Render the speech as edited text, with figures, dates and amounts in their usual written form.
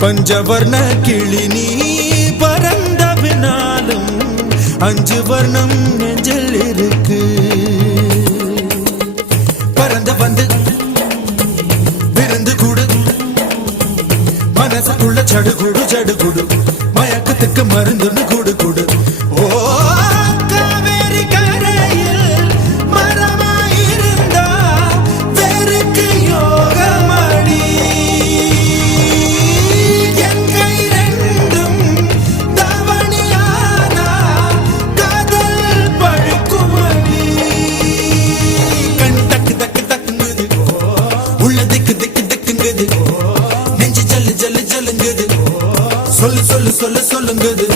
பஞ்சவர்ண கிளி நீ பறந்த பின்னாலும் 5 வர்ணம் நெஞ்சில் இருக்கு. பறந்து வந்து விருந்து கூடு மனசுக்குள்ள சடுகுடு சடுகுடு மயக்கத்துக்கு மருந்துன்னு கூடு கூடு. ஓ காவேரி கரையில் மரமாயிருந்தா வேருக்கு யோகமடி. என் கை ரெண்டும் தவணியானா காதல் பழுக்குமடி. கண் தக்கு தக்கு தக்குங்குது, உள்ள திக்கு திக்கு திக்குங்குது, நெஞ்சு ஜல்லு ஜல்லு ஜல்லுங்குது, சொல்லு சொல்லு சொல்லு சொல்லுங்குது.